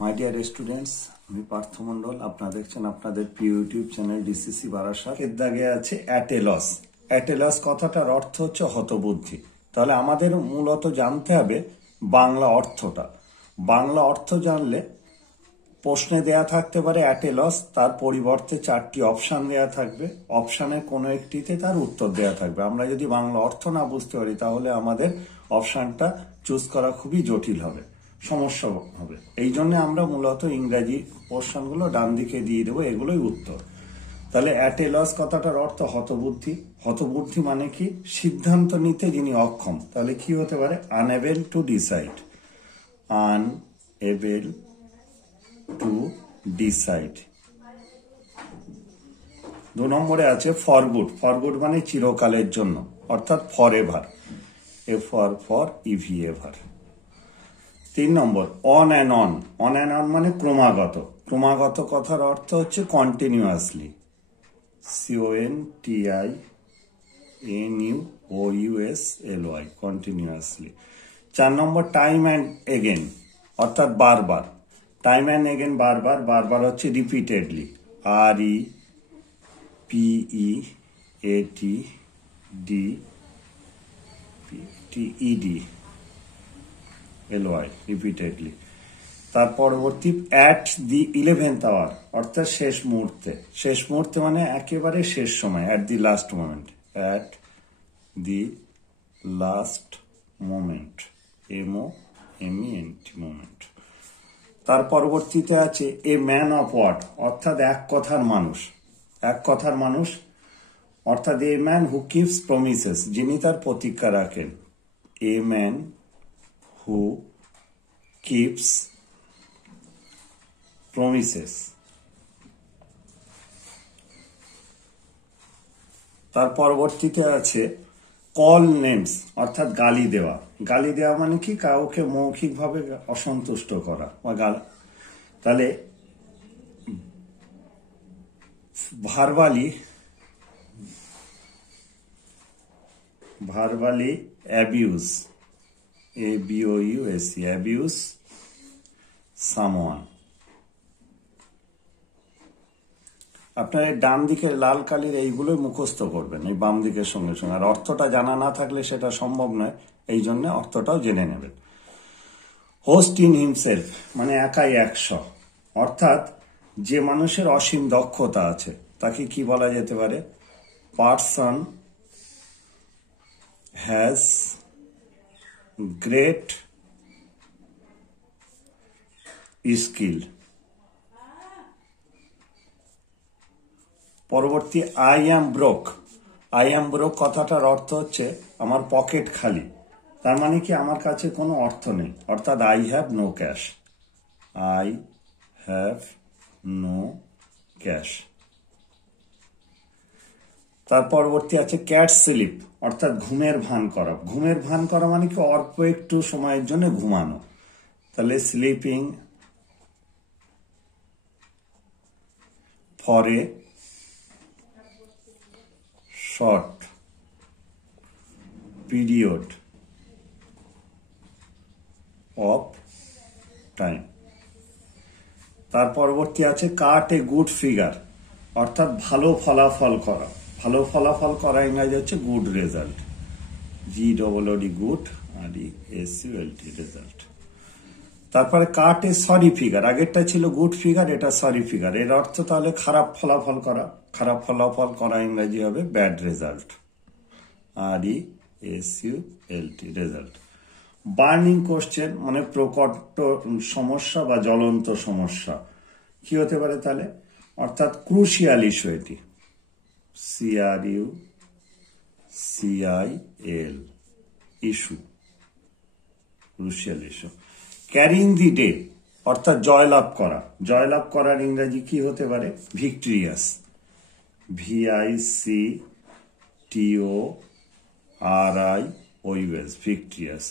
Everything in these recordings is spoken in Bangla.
মাই ডিয়ার স্টুডেন্টস, আমি পার্থ মন্ডল। আপনারা দেখছেন আপনাদের প্রিয় ইউটিউব চ্যানেল ডিসিসি বারাসাত। এর দাগে আছে অ্যাটেলস। অ্যাটেলস কথাটার অর্থ হচ্ছে হতবুদ্ধি। তাহলে আমাদের মূলত জানতে হবে বাংলা অর্থটা। বাংলা অর্থ জানলে প্রশ্নে দেয়া থাকতে পারে অ্যাটেলস, তার পরিবর্তে 4টি অপশান দেয়া থাকবে, অপশানের কোনো একটিতে তার উত্তর দেয়া থাকবে। আমরা যদি বাংলা অর্থ না বুঝতে পারি তাহলে আমাদের অপশানটা চুজ করা খুবই জটিল হবে, সমস্যা হবে। এই জন্য আমরা মূলত ইংরাজি পোর্শনগুলো ডান দিকে দিয়ে দেবো, এগুলোই উত্তর। তাহলে অ্যাটেলস কথাটার অর্থ হতবুদ্ধি। হতবুদ্ধি মানে কি? সিদ্ধান্ত নিতে যিনি অক্ষম। তাহলে কি হতে পারে? Unable to decide. Unable to decide. 2 নম্বরে আছে ফর গুড। ফর গুড মানে চিরকালের জন্য, অর্থাৎ ফর এভার। For ever. 3 নম্বর on and on. On and on মানে ক্রমাগত। ক্রমাগত কথার অর্থ হচ্ছে কন্টিনিউয়াসলি। CONTINUOUSLY, continuously. 4 নম্বর টাইম অ্যান্ড এগেন, অর্থাৎ বারবার। টাইম অ্যান্ড এগেন বারবার, বারবার হচ্ছে রিপিটেডলি। REPEATEDLY, repeatedly. তার পরবর্তী অ্যাট দি 11th আওয়ার, অর্থাৎ শেষ মুহূর্তে। শেষ মুহূর্তে মানে একেবারে শেষ সময়, at the last moment. At the last moment, MOMENT, moment. তার পরবর্তীতে আছে এ ম্যান অফ ওয়ার্ড, অর্থাৎ এক কথার মানুষ। এক কথার মানুষ অর্থাৎ a man who keeps promises, যিনি তার প্রতিজ্ঞা রাখেন। A man who keeps promises. তার পরবর্তীতে আছে কল নেমস, অর্থাৎ গালি দেওয়া। গালি দেওয়া মানে কি? কাউকে মৌখিকভাবে অসন্তুষ্ট করা বা গালি। তাহলে verbally abuse, ABOUS, abuse someone. আপনার ডান দিকের লাল কালির এইগুলোই মুখস্থ করবেন, এই বাম দিকের সঙ্গে সঙ্গে। আর অর্থটা জানা না থাকলে সেটা সম্ভব নয়, এই জন্য অর্থটাও জেনে নেবেন। হোস্ট ইন হিমসেলফ মানে একাই 100, অর্থাৎ যে মানুষের অসীম দক্ষতা আছে তাকে কি বলা যেতে পারে? Person has great skill. পরবর্তী I am broke. I am broke কথাটার অর্থ হচ্ছে আমার পকেট খালি। তার মানে কি? আমার কাছে কোনো অর্থ নেই, অর্থাৎ I have no cash. I have no cash. তার পরবর্তী আছে ক্যাট স্লিপ, অর্থাৎ ঘুমের ভান করা। ঘুমের ভান করা মানে কি? অল্প একটু সময়ের জন্য ঘুমানো। তাহলে sleeping for a short period of time. তার পরবর্তী আছে কাট এ গুড ফিগার, অর্থাৎ ভালো ফলাফল করা। ভালো ফলাফল করা ইংরাজি হচ্ছে good result. GOOD, good, RESULT, result. তারপরে কাট এ সরি ফিগার, আগেরটা ছিল গুড ফিগার, এটা সরি ফিগার। এর অর্থ তাহলে খারাপ ফলাফল করা। খারাপ ফলাফল করা ইংরাজি হবে bad result, RESULT, result. Burning question মানে প্রকট সমস্যা বা জ্বলন্ত সমস্যা। কি হতে পারে তাহলে? অর্থাৎ ক্রুশিয়াল ইস্যু, এটি CRUCIAL, issue, crucial issue. Carrying the day, অর্থাৎ জয়লাভ করা। জয়লাভ করার ইংরাজি কি হতে পারে? Victorious, VICTORIOUS, victorious.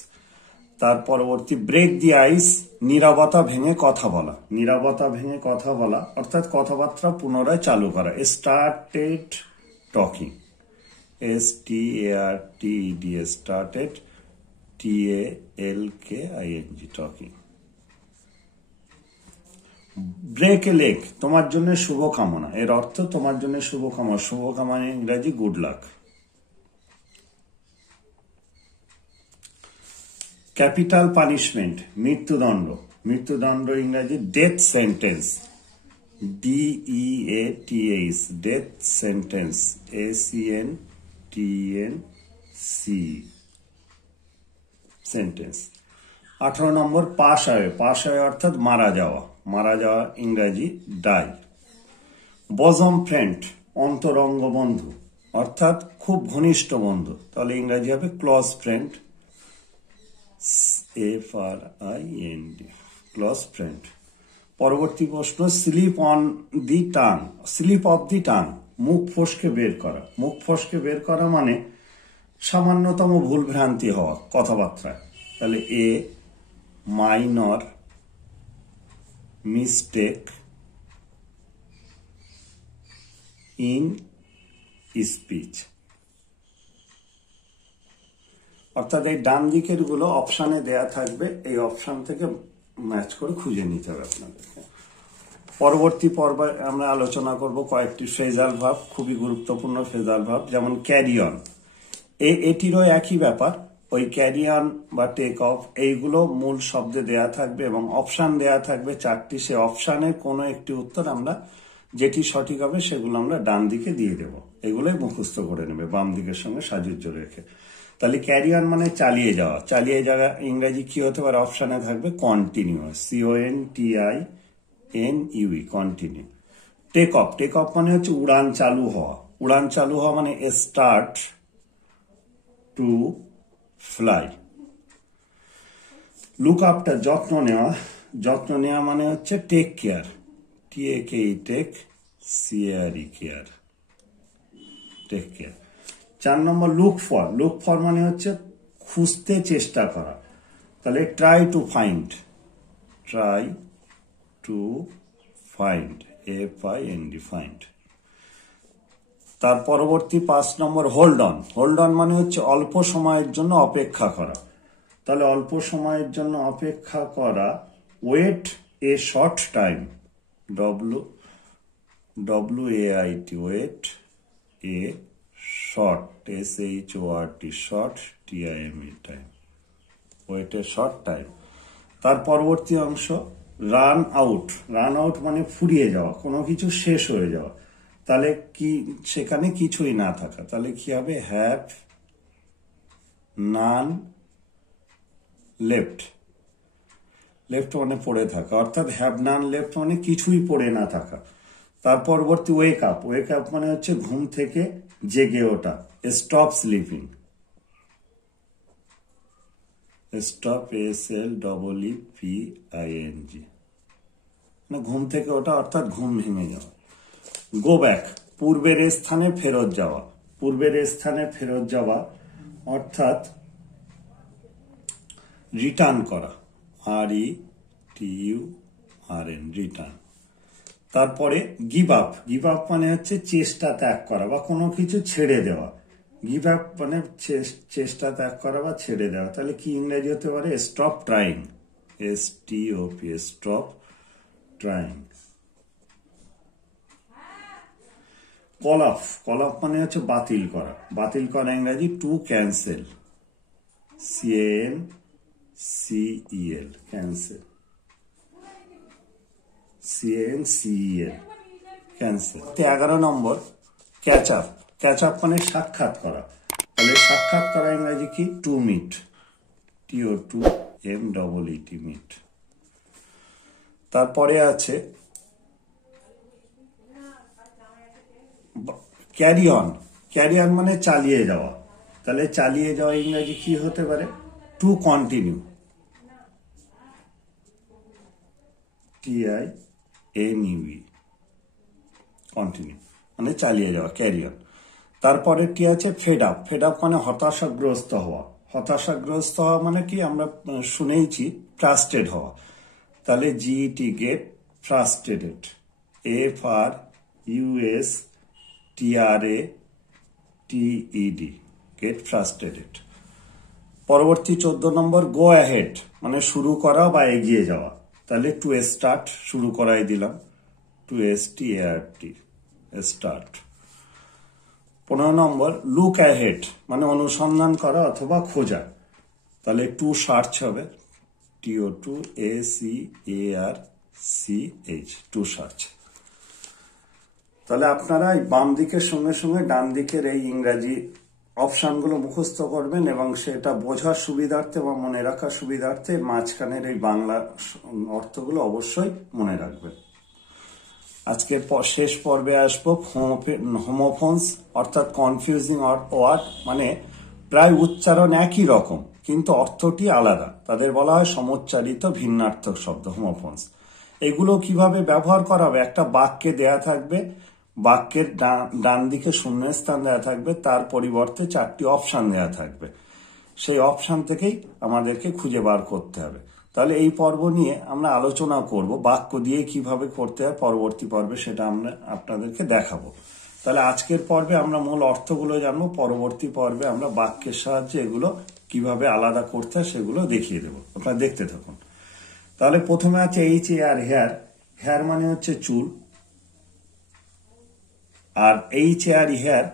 তার পরবর্তী ব্রেক দি আইস, নীরবতা ভেঙে কথা বলা। নীরবতা ভেঙে কথা বলা অর্থাৎ কথাবার্তা পুনরায় চালু করা। Started talking, STARTED, started, TALKING, talking. Break a leg, তোমার জন্য শুভকামনা, এর অর্থ তোমার জন্য শুভকামনা। শুভকামনা ইংরেজি গুড লাক। ক্যাপিটাল পানিশমেন্ট, মৃত্যুদণ্ড, মৃত্যুদণ্ড ইংরেজি death sentence, DEATH, death sentence, ACNTNC, sentence. 18 নম্বর পাশ আয়, পাশ আয় অর্থাৎ মারা যাওয়া, মারা যাওয়া ইংরাজি ডাই। বজম ফ্রেন্ড, অন্তরঙ্গ বন্ধু অর্থাৎ খুব ঘনিষ্ঠ বন্ধু, তাহলে ইংরাজি হবে close friend, FRIND, close friend. পরবর্তী প্রশ্ন, slip on the tongue, slip of the tongue, মুখ ফসকে বের করা। মুখ ফসকে বের করা মানে সামান্যতম ভুল ভ্রান্তি হওয়া কথাবার্তায়, তাহলে এ মাইনর মিস্টেক ইন স্পিচ, অর্থাৎ এই ডান দিকের গুলো অপশানে দেয়া থাকবে, এই অপশান থেকে ম্যাচ করে খুঁজে নিতে হবে আপনাদেরকে। পরবর্তী পর্বে আমরা আলোচনা করব কয়েকটি ফ্রেজাল ভার্ব, খুবই গুরুত্বপূর্ণ ফ্রেজাল ভার্ব, যেমন ক্যারি অন, এটিরও একই ব্যাপার, ওই ক্যারি অন বা টেক অফ এইগুলো মূল শব্দে দেয়া থাকবে এবং অপশান দেয়া থাকবে 4টি, সে অপশানের কোনো একটি উত্তর আমরা যেটি সঠিক হবে সেগুলো আমরা ডান দিকে দিয়ে দেব, এগুলোই মুখস্থ করে নেবে বাম দিকের সঙ্গে সাযুজ্য রেখে। তাহলে ক্যারি অন মানে চালিয়ে যাওয়া, চালিয়ে যাওয়া ইংরেজি কি হতে পারে, অপশানে থাকবে continuous, CONTINUE, continue. Take off, take off মানে হচ্ছে উড়ান চালু হওয়া, উড়ান চালু হওয়া মানে start to fly. Look after, যত্ন নেওয়া, যত্ন নেওয়া মানে হচ্ছে take care, TAKE, take, CARE, care, take care. 4 নম্বর লুক ফর, লুক ফর মানে হচ্ছে খুঁজতে চেষ্টা করা, তাহলে try to find, try to find, FIND, find. তার পরবর্তী 5 নম্বর হোল্ড অন, হোল্ড অন মানে হচ্ছে অল্প সময়ের জন্য অপেক্ষা করা, তাহলে অল্প সময়ের জন্য অপেক্ষা করা, wait a short time, WAIT, wait a short, SHORT, short, TIME, time, wait a short time. তার পরবর্তী অংশ রান আউট, রান আউট মানে ফুরিয়ে যাওয়া, কোনো কিছু শেষ হয়ে যাওয়া, তাহলে কি সেখানে কিছুই না থাকা, তাহলে কি হবে, হ্যাভ নান লেফট, লেফট মানে পড়ে থাকা, অর্থাৎ হ্যাভ নান লেফট মানে কিছুই পড়ে না থাকা। তার পরবর্তী ওয়েক আপ, ওয়েক আপ মানে হচ্ছে ঘুম থেকে জেগে ওঠা, স্টপ স্লিপিং, স্টপ, SLEEPING, মানে ঘুম থেকে ওঠা অর্থাৎ ঘুম ভেঙে যাওয়া। গো ব্যাক, পূর্বের স্থানে ফেরত যাওয়া, পূর্বের স্থানে ফেরত যাওয়া অর্থাৎ রিটার্ন করা, RETURN, রিটার্ন। তারপরে গিভ আপ, গিভ আপ মানে হচ্ছে চেষ্টা ত্যাগ করা বা কোনো কিছু ছেড়ে দেওয়া, গিভ আপ মানে চেষ্টা ত্যাগ করা বা ছেড়ে দেওয়া, তাহলে কি ইংরেজি হতে পারে, stop trying, STOP, stop trying. Call off, call off মানে হচ্ছে বাতিল করা, বাতিল করা ইংরেজি to cancel, CANCEL, cancel, CANCEL, cancel. 11 নম্বর ক্যাচ আপ, ক্যাচ আপ মানে সাক্ষাৎ করা, তাহলে সাক্ষাৎ করা ইংরেজি কি, টু মিট, TOTMEET, মিট। তারপরে আছে ক্যারি অন, ক্যারি অন মানে চালিয়ে যাওয়া, তাহলে চালিয়ে যাওয়া ইংরেজি কি হতে পারে, টু কন্টিনিউ, TINUE, কন্টিনিউ মানে চালিয়ে যাওয়া, ক্যারি অন। তারপরেরটি আছে ফেড আপ, ফেড আপ মানে হতাশাগ্রস্ত হওয়া, হতাশাগ্রস্ত হওয়া মানে কি আমরা শুনেইছি ফ্রাস্ট্রেটেড হওয়া, তাহলে GET, gate frustrated, FRUSTRATED, gate frustrated. পরবর্তী 14 নম্বর গো অ্যাহেড মানে শুরু করা বা এগিয়ে যাওয়া, তাহলে টু স্টার্ট শুরু করাই দিলাম, টু START স্টার্ট। 15 নম্বর লুক অ্যাহেড মানে অনুসন্ধান করা অথবা খোঁজা, তাহলে টু সার্চ হবে, TOSEARCH টু সার্চ। তাহলে আপনারা এই বাম দিকের সঙ্গে সঙ্গে ডান দিকের এই ইংরাজি অপশনগুলো মুখস্থ করবেন এবং সেটা বোঝার সুবিধার্থে বা মনে রাখার সুবিধার্থে মাঝখানের এই বাংলা অর্থগুলো অবশ্যই মনে রাখবেন। আজকের শেষ পর্বে আসবো হোমোফোনস অর্থাৎ কনফিউজিং ওয়ার্ড, মানে প্রায় উচ্চারণ একই রকম কিন্তু অর্থটি আলাদা, তাদের বলা হয় সমোচ্চারিত ভিন্নার্থক শব্দ হোমোফোনস। এগুলো কিভাবে ব্যবহার করা হবে, একটা বাক্যে দেয়া থাকবে, বাক্যের ডান দিকে শূন্যস্থান দেয়া থাকবে, তার পরিবর্তে 4টি অপশন দেয়া থাকবে, সেই অপশন থেকেই আমাদেরকে খুঁজে বার করতে হবে। তাহলে এই পর্ব নিয়ে আমরা আলোচনা করব, বাক্য দিয়ে কিভাবে করতে হয় পরবর্তী পর্বে সেটা আমরা আপনাদেরকে দেখাবো। তাহলে আজকের পর্বে আমরা মূল অর্থগুলো জানবো, পরবর্তী পর্বে আমরা বাক্যের সাহায্যে এগুলো কিভাবে আলাদা করতে হয় সেগুলো দেখিয়ে দেবো, আপনারা দেখতে থাকুন। তাহলে প্রথমে আছে HAR হেয়ার, হেয়ার মানে হচ্ছে চুল, আর HAR হেয়ার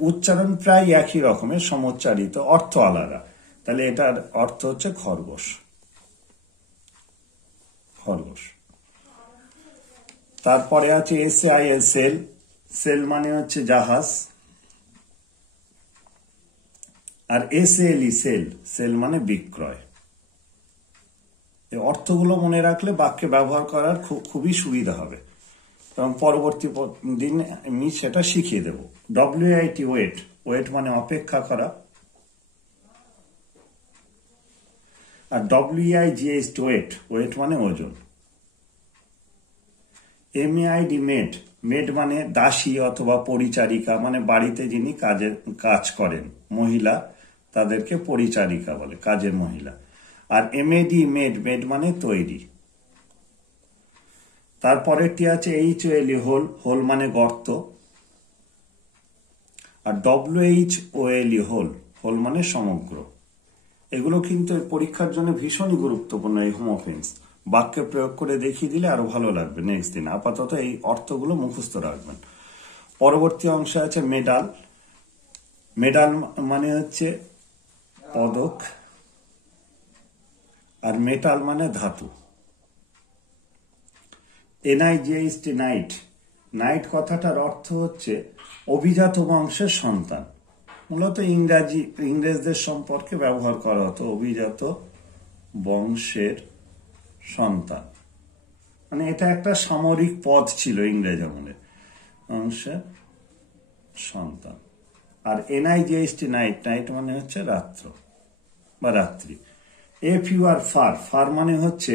উচ্চারণ প্রায় একই রকমের, সমোচ্চারিত, অর্থ আলাদা। তাহলে এটার অর্থ হচ্ছে খরগোশ, খরগোশ। তারপরে আছে SAIL সেল, সেল মানে হচ্ছে জাহাজ, আর SALE সেল, সেল মানে বিক্রয়। এই অর্থগুলো মনে রাখলে বাক্যে ব্যবহার করার খুবই সুবিধা হবে এবং পরবর্তী দিন আমি সেটা শিখিয়ে দেব। WAIT ওয়েট, ওয়েট মানে অপেক্ষা করা, আর WEIGHT ওয়েট, ওয়েট মানে ওজন। MAID মেড, মেড মানে দাসী অথবা পরিচারিকা, মানে বাড়িতে যিনি কাজ করেন, মহিলা, তাদেরকে পরিচারিকা বলে, কাজের মহিলা। আর MAD মেড, মেড মানে তৈরি। তারপরেরটি আছে HOLE হোল, হোল মানে গর্ত, আর WHOLE হোল, হোল মানে সমগ্র। এগুলো কিন্তু পরীক্ষার জন্য ভীষণই গুরুত্বপূর্ণ। এই হোমোফোনস বাক্যে প্রয়োগ করে দেখিয়ে দিলে আরো ভালো লাগবে নেক্সট দিন। আপাতত এই অর্থগুলো মুখস্থ রাখবেন। পরবর্তী অংশে আছে মেডাল, মেডাল মানে হচ্ছে পদক, আর মেটাল মানে ধাতু। NIGHT নাইট, নাইট কথাটার অর্থ হচ্ছে অভিজাত বংশের সন্তান, মূলত ইংরেজদের সম্পর্কে ব্যবহার করা হতো, অভিজাত বংশের সন্তান, মানে এটা একটা সামরিক পদ ছিল ইংরেজ আমলে, বংশের সন্তান। আর NIGHT নাইট, নাইট মানে হচ্ছে রাত্র বা রাত্রি। FUR ফার, ফার মানে হচ্ছে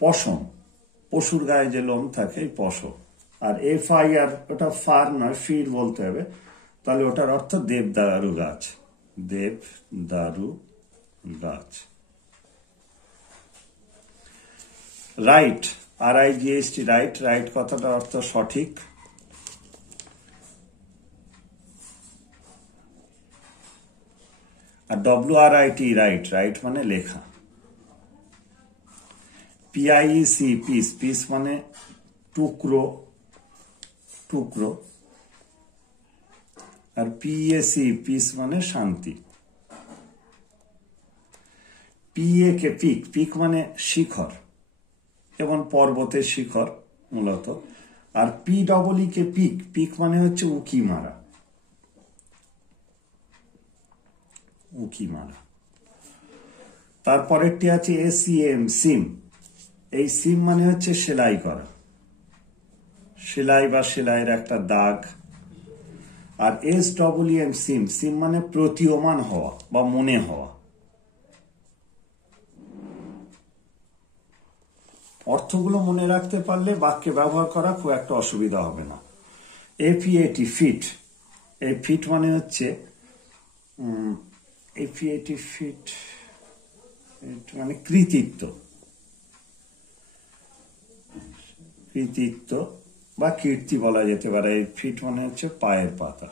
পশম, পশুর গায়ে যে লোম থাকে এই পশম। আর FIR ওটা ফার নয়, ফির বলতে হবে, তাহলে ওটার অর্থ দেবদারু গাছ, দেবদারু গাছ। রাইট, RIGHT রাইট, রাইট কথাটার অর্থ সঠিক। আর WRIT রাইট, রাইট মানে লেখা। PIEC পিস, পিস মানে টুকরো, টুকরো। আর PAC পিস মানে শান্তি। PAK পিক, পিক মানে শিখর এবং পর্বতের শিখর মূলত। আর PEEK পিক, পিক মানে হচ্ছে উকি মারা, উকি মারা। তারপরেরটি আছে SEM সিম, এই সিম মানে হচ্ছে সেলাই করা, সেলাই বা সেলাইয়ের একটা দাগ। আর SWM সিম, সিম মানে প্রতীয়মান হওয়া বা মনে হওয়া। অর্থগুলো মনে রাখতে পারলে বাক্যে ব্যবহার করা খুব একটা অসুবিধা হবে না। FEAT ফিট, এই ফিট মানে হচ্ছে FEAT ফিট মানে কৃতিত্ব, কৃতিত্ব বা কীর্তি বলা যেতে পারে। এই ফিট মানে হচ্ছে পায়ের পাতা।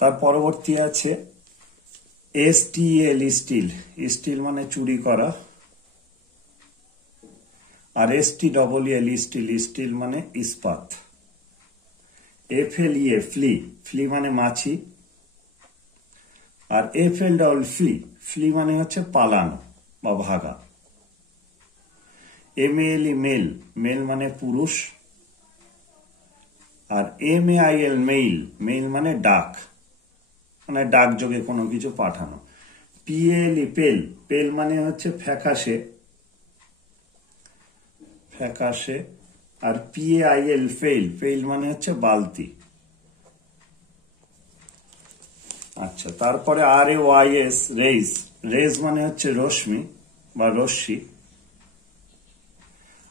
তার পরবর্তী আছে STL স্টিল, স্টিল মানে চুরি করা। আর STEEL স্টিল, স্টিল মানে ইস্পাত। FLE ফ্লি, ফ্লি মানে মাছি। আর FLE ফ্লি, ফ্লি মানে হচ্ছে পালানো বা ভাগা। MALE মেল, মেল মানে পুরুষ। আর MAIL মেইল, মেইল মানে ডাক, মানে ডাক যোগে কোনো কিছু পাঠানো। PLE পেল, পেল মানে হচ্ছে ফ্যাকাশে, ফ্যাকাশে। আর PAIL ফেইল, ফেইল মানে হচ্ছে বালতি। আচ্ছা, তারপরে RAYS রেজ, রেজ মানে হচ্ছে রশ্মি বা রশ্মি।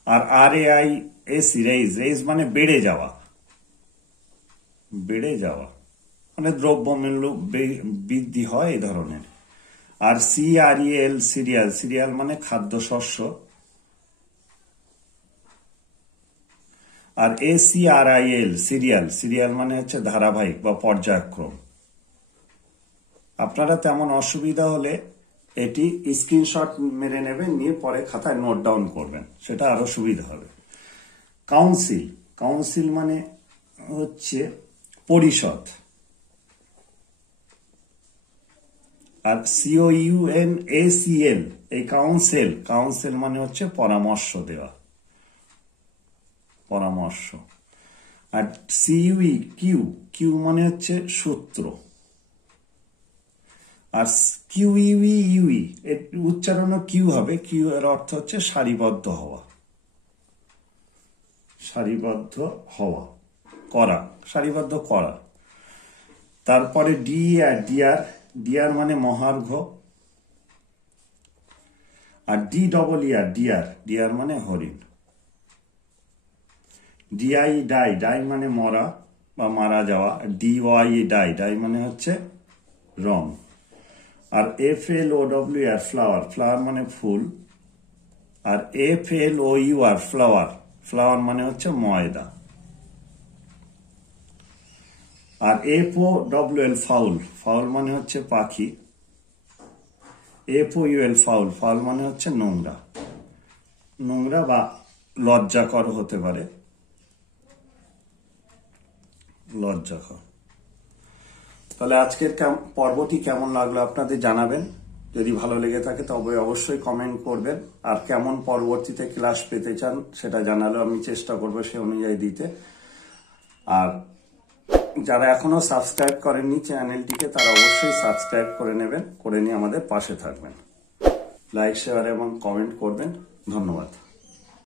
আর RAIS রেজ, রেজ মানে বেড়ে যাওয়া, বেড়ে যাওয়া মানে দ্রব্যমূল্য বৃদ্ধি হয় এই ধরনের। আর CREL সিরিয়াল, সিরিয়াল মানে খাদ্যশস্য। আর ACRIL সিরিয়াল, সিরিয়াল মানে হচ্ছে ধারাবাহিক বা পর্যায়ক্রম। আপনারা তেমন অসুবিধা হলে এটি স্ক্রিনশট মেরে নেবেন, নিয়ে পরে খাতায় নোট ডাউন করবেন, সেটা আরো সুবিধা হবে। কাউন্সিল, কাউন্সিল মানে হচ্ছে পরিষদ। আর COUNACL এই কাউন্সিল, কাউন্সিল মানে হচ্ছে পরামর্শ দেওয়া, পরামর্শ। আর CUE কিউ, কিউ মানে হচ্ছে সূত্র। আর QUE এর উচ্চারণ কিউ হবে, কিউ এর অর্থ হচ্ছে সারিবদ্ধ হওয়া, সারিবদ্ধ হওয়া, করা, সারিবদ্ধ করা। তারপরে DER ডিয়ার, ডিয়ার মানে মহার্ঘ। আর DEER ডিয়ার, ডিয়ার মানে হরিণ। DIE ডাই, ডাই মানে মরা বা মারা যাওয়া। DYE ডাই, ডাই মানে হচ্ছে রং। আর FLOWR ফ্লাওয়ার, ফ্লাওয়ার মানে ফুল। আর FLOUR ফ্লাওয়ার, ফ্লাওয়ার মানে হচ্ছে ময়দা। আর FOWL ফাউল, ফাউল মানে হচ্ছে পাখি। FOUL ফাউল, ফাউল মানে হচ্ছে নোংরা, নোংরা বা লজ্জাকর হতে পারে, লজ্জাকর। তাহলে আজকের পর্বটি কেমন লাগলো আপনাদের জানাবেন। যদি ভালো লেগে থাকে তবে অবশ্যই কমেন্ট করবেন। আর কেমন পরবর্তীতে ক্লাস পেতে চান সেটা জানালেও আমি চেষ্টা করবো সে অনুযায়ী দিতে। আর যারা এখনো সাবস্ক্রাইব করেননি চ্যানেলটিকে তারা অবশ্যই সাবস্ক্রাইব করে নেবেন, করে নিয়ে আমাদের পাশে থাকবেন। লাইক, শেয়ার এবং কমেন্ট করবেন। ধন্যবাদ।